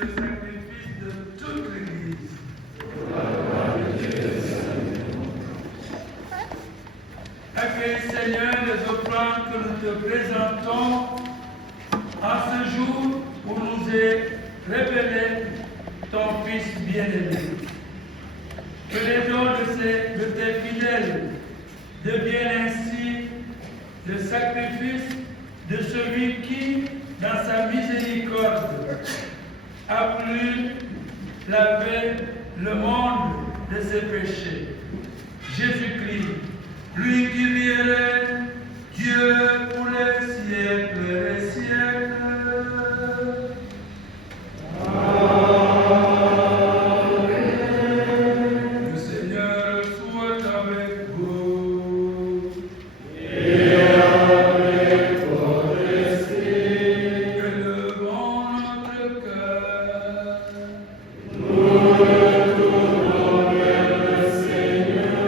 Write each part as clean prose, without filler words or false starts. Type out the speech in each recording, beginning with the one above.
le sacrifice de toute l'Église. Accueille, Seigneur, les offrandes que nous te présentons en ce jour où nous est révélé ton Fils bien-aimé. Que les dons de tes fidèles deviennent ainsi le sacrifice de celui qui, dans sa miséricorde, a voulu laver le monde de ses péchés. Jésus-Christ, lui qui vient, Dieu pour les siècles des siècles. Amen. Le Seigneur soit avec vous. Et avec votre esprit. Élevons notre cœur. Nous retournons vers le Seigneur.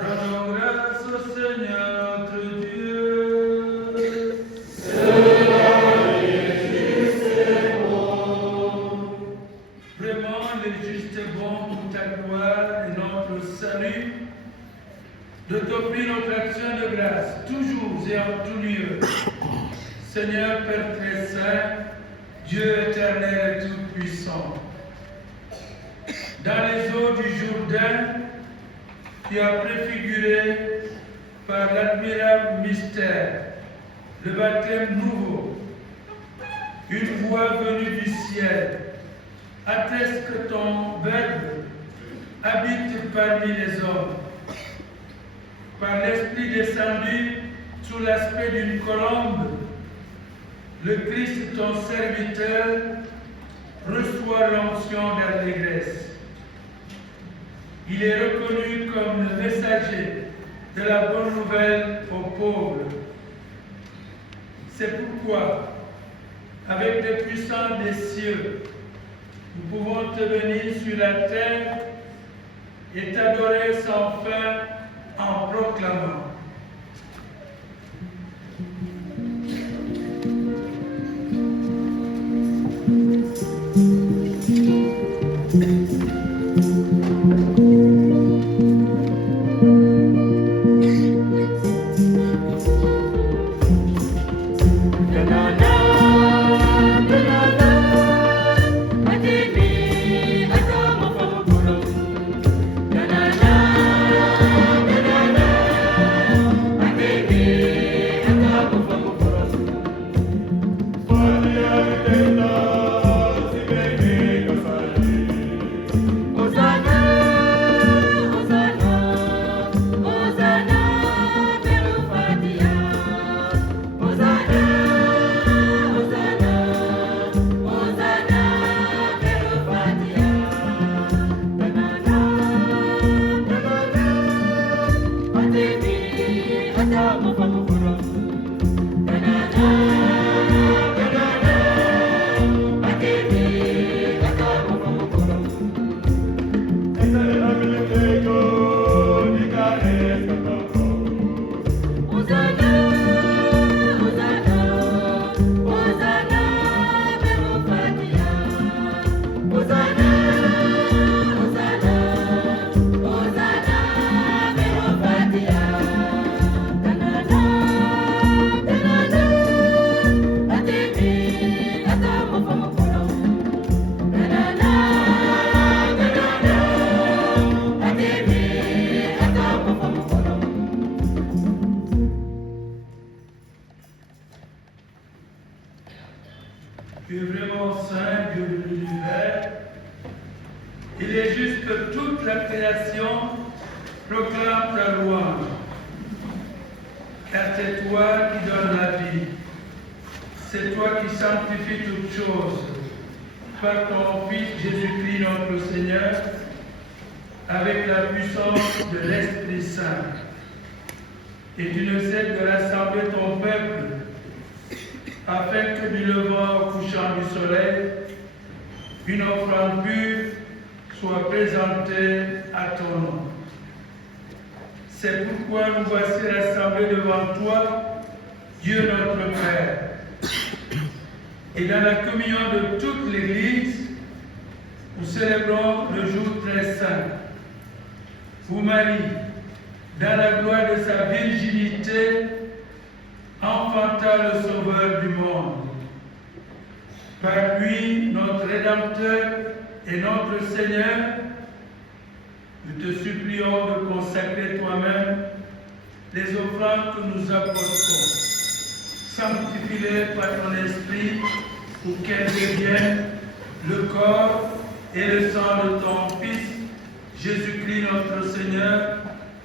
Rendons grâce au Seigneur notre Dieu. Cela est juste et bon. Vraiment, il est juste et bon pour ta gloire et notre salut de t'offrir notre action de grâce, toujours et en tout lieu. Seigneur Père très saint, Dieu éternel et tout-puissant, dans les eaux du Jourdain, tu as préfiguré par l'admirable mystère le baptême nouveau. Une voix venue du ciel atteste que ton Verbe habite parmi les hommes. Par l'Esprit descendu sous l'aspect d'une colombe, le Christ, ton serviteur, reçoit l'onction d'allégresse. Il est reconnu comme le messager de la bonne nouvelle aux pauvres. C'est pourquoi, avec les puissants des cieux, nous pouvons te venir sur la terre et t'adorer sans fin en proclamant. Tu es vraiment saint, Dieu de l'univers. Il est juste que toute la création proclame ta louange. Car c'est toi qui donnes la vie. C'est toi qui sanctifies toutes choses par ton Fils Jésus-Christ notre Seigneur, avec la puissance de l'Esprit Saint. Et tu ne cesses de rassembler ton peuple, afin que du levant au couchant du soleil, une offrande pure soit présentée à ton nom. C'est pourquoi nous voici rassemblés devant toi, Dieu notre Père. et dans la communion de toute l'Église, nous célébrons le jour très saint où Marie, dans la gloire de sa virginité, enfanta le Sauveur du monde. Par lui, notre Rédempteur et notre Seigneur, nous te supplions de consacrer toi-même les offrandes que nous apportons. Sanctifie-les par ton esprit pour qu'elles deviennent le corps et le sang de ton Fils, Jésus-Christ notre Seigneur,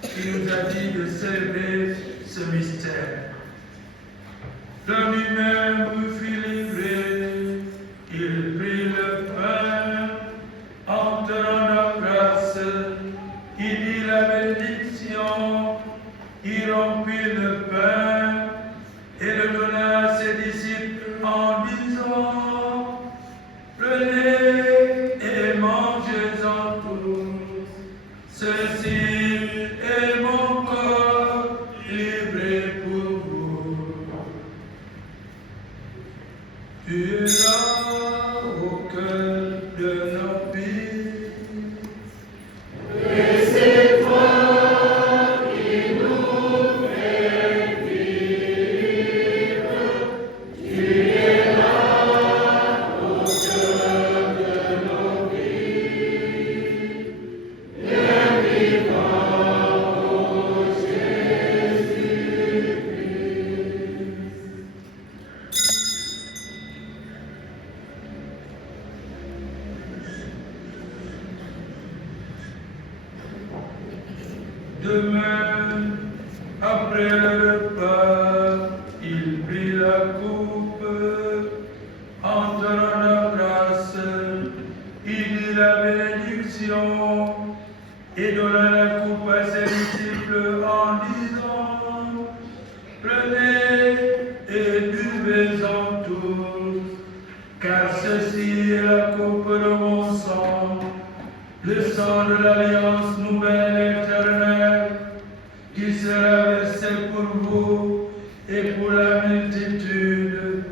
qui nous a dit de célébrer ce mystère. De lui-même fut livré, il prit le pain, en te rendant grâce, il dit la bénédiction, il rompit le pain et le donna à ses disciples en disant, prenez et mangez-en tous, ceci est mon corps livré pour vous. Tu es là au cœur de nos vies. Et c'est toi qui nous fais vivre. Tu es là au cœur de nos vies. Bien vivant, ô Jésus-Christ. Demain, après le repas, il prit la coupe, en te rendant grâce, il dit la bénédiction, et donna la coupe à ses disciples en disant, prenez et buvez-en tous, car ceci est la coupe de mon sang, le sang de l'alliance nouvelle et éternelle, qui sera versé pour vous et pour la multitude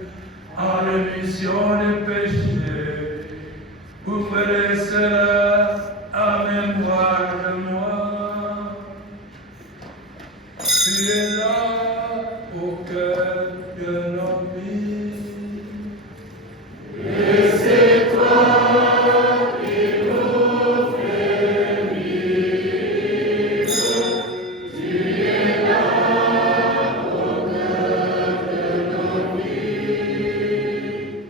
en rémission des péchés. Vous ferez cela en mémoire de moi. Tu es là au cœur de nos vies. Et c'est toi qui nous fais vivre. Tu es là au cœur de nos vies.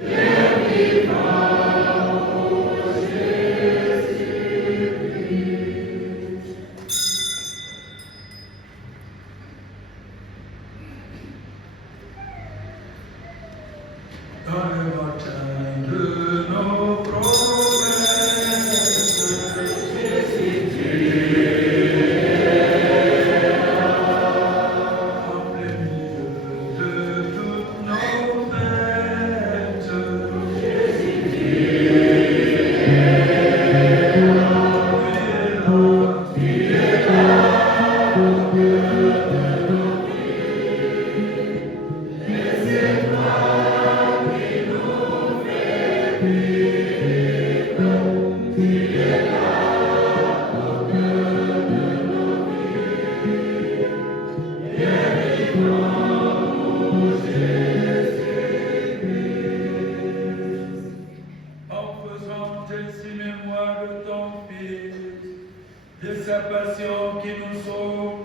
Bien vivant, ô Jésus-Christ. Dans le matin de nos promesses, Jésus-Christ est là, en plein milieu de toutes nos fêtes. Jésus-Christ est là, tu es là, au cœur de nos vies. Et c'est toi qui nous fais vivre. Tu es là au cœur de nos vies. Bien vivant, ô Jésus-Christ. En faisant ainsi mémoire de ton Fils, de sa passion qui nous sauve,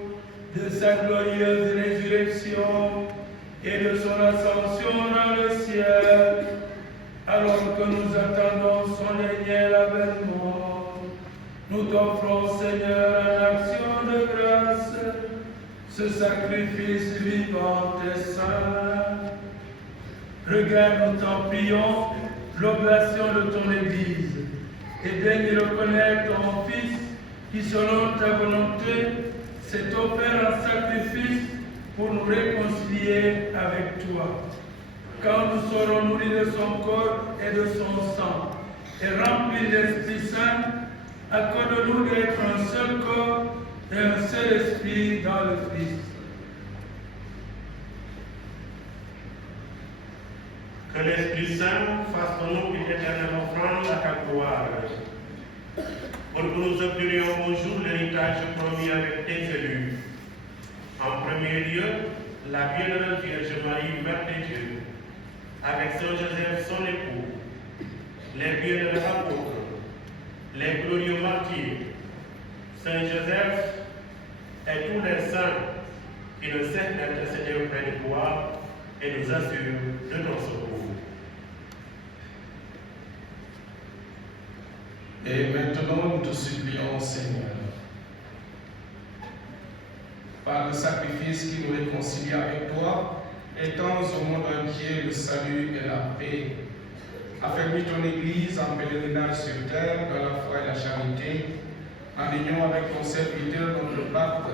de sa glorieuse résurrection et de son ascension dans le ciel, alors que nous attendons son dernier avènement, nous t'offrons, Seigneur, en action de grâce, ce sacrifice vivant et saint. Regarde, nous t'en prions, l'oblation de ton Église, et daigne reconnaître ton Fils, qui selon ta volonté s'est offert en sacrifice pour nous réconcilier avec toi. Quand nous serons nourris de son corps et de son sang, et remplis d'Esprit Saint, accorde-nous d'être un seul corps et un seul esprit dans le Christ. Que l'Esprit Saint fasse de nous une éternelle offrande à ta gloire. Pour que nous obtenions un jour l'héritage promis avec tes élus. En premier lieu, la bienheureuse Vierge Marie, Mère de Dieu, avec Saint Joseph, son époux, les bienheureux apôtres, les glorieux martyrs, Saint Joseph et tous les saints qui ne cessent d'intercéder auprès de toi et nous assurent de ton secours. Et maintenant, nous te supplions, Seigneur, par le sacrifice qui nous réconcilie avec toi, étends au monde entier le salut et la paix. Affermis ton Église en pèlerinage sur terre dans la foi et la charité, en union avec ton serviteur, notre pape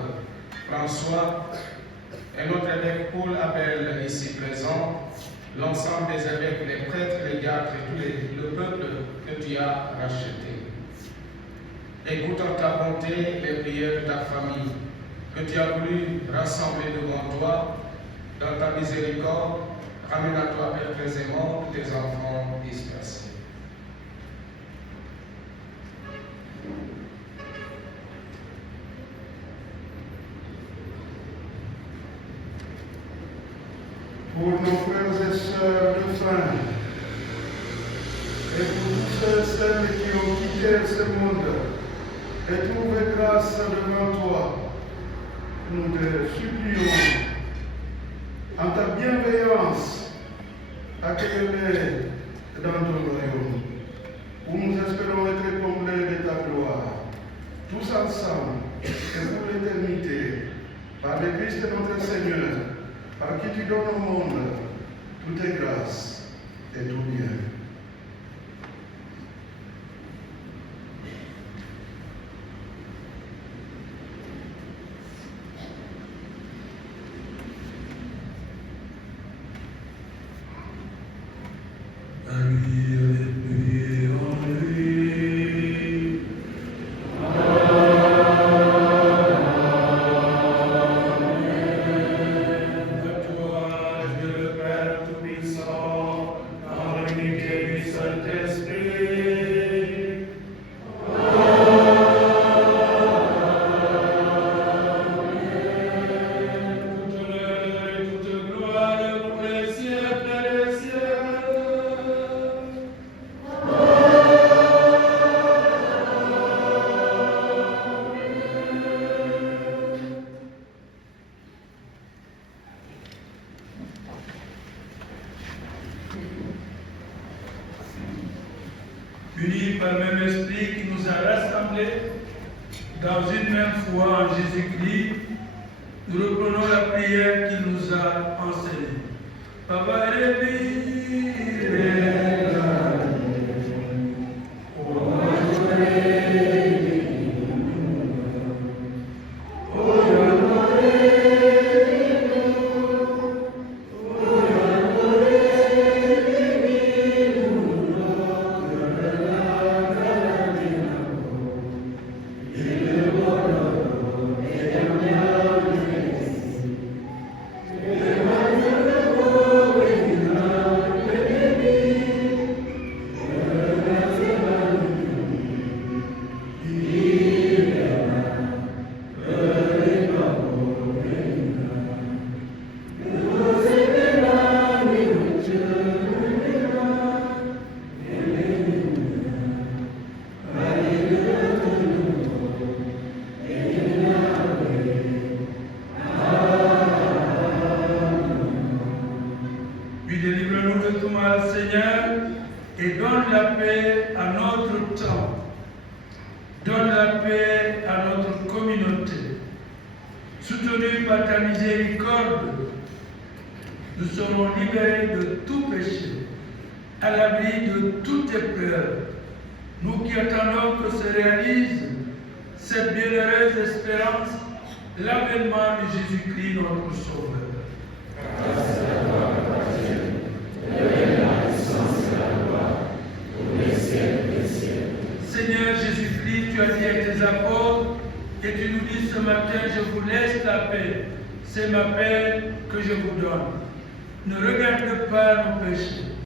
François, et notre évêque Paul Abel ici présent, l'ensemble des évêques, les prêtres, les diacres et tout le peuple que tu as racheté. Écoute en ta bonté les prières de ta famille, que tu as voulu rassembler devant toi, dans ta miséricorde, ramène à toi aisément tes enfants dispersés. Pour nos frères et sœurs de fin, et pour tous ceux et celles qui ont quitté ce monde et trouvé grâce devant toi, nous te supplions, en ta bienveillance, accueille-les dans ton royaume, où nous espérons être comblés de ta gloire, tous ensemble et pour l'éternité, par le Christ notre Seigneur, par qui tu donnes au monde toutes grâces et tout bien. Unis par le même esprit qui nous a rassemblés dans une même foi en Jésus-Christ, nous reprenons la prière qu'il nous a enseignée. Papa délivre-nous de tout mal, Seigneur, et donne la paix à notre temps. Donne la paix à notre communauté. Soutenus par ta miséricorde, nous serons libérés de tout péché, à l'abri de toute épreuve. Nous qui attendons que se réalise cette bienheureuse espérance, l'avènement de Jésus-Christ, notre Sauveur. Grâce à toi, Dieu, la puissance et la gloire, pour les siècles des siècles. Seigneur Jésus-Christ, tu as dit à tes apôtres, et tu nous dis ce matin, je vous laisse la paix. C'est ma paix que je vous donne. Ne regarde pas nos péchés,